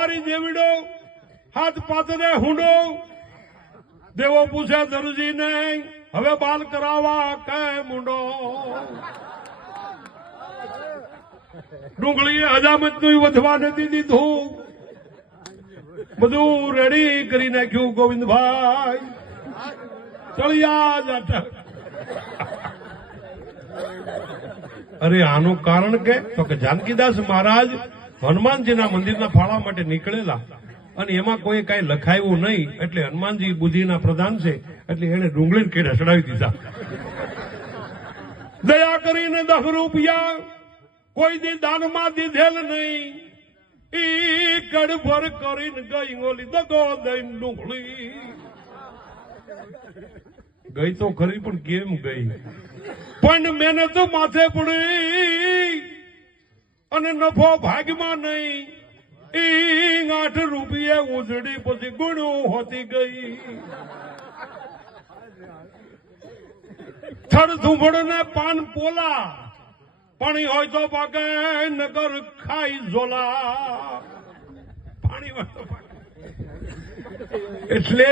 મારી દેવીડો, હાથ પાથરે હુંડો. દેવો પૂછે દરજીને હવે બાલ કરાવવા કે મુંડો? ડુંગળીએ હજામતનું વધવા નથી દીધું. બધું રેડી કરી નાખ્યું ગોવિંદભાઈ. ચળિયા જાતા. અરે આનું કારણ કે, તો કે જાનકીદાસ મહારાજ હનુમાનજીના મંદિરના ફાળા માટે નીકળેલા અને એમાં કોઈ કઈ લખાયું નહીં, એટલે હનુમાનજી બુદ્ધિના પ્રધાન છે, એટલે એને ડુંગળી કેડે ચડાવી દીધા. દયા કરીને દસ રૂપિયા કોઈ દી દાનમાં દીધેલ નહીં. ઈ કડભર કરીને ગઈ ઓલી દગો દઈને ડુંગળી. ગઈ તો ખરી, પણ કેમ ગઈ? પણ મહેનત માથે પડી. અને નફો ભાગમાં નહીં. ઈ આઠ રૂપિયે ઉજળી પછી ગુણું હોતી ગઈ. થડ ને પાન પોલા. પાણી હોય તો પાકે નગર ખાઈ ઝોલા. પાણી હોય તો એટલે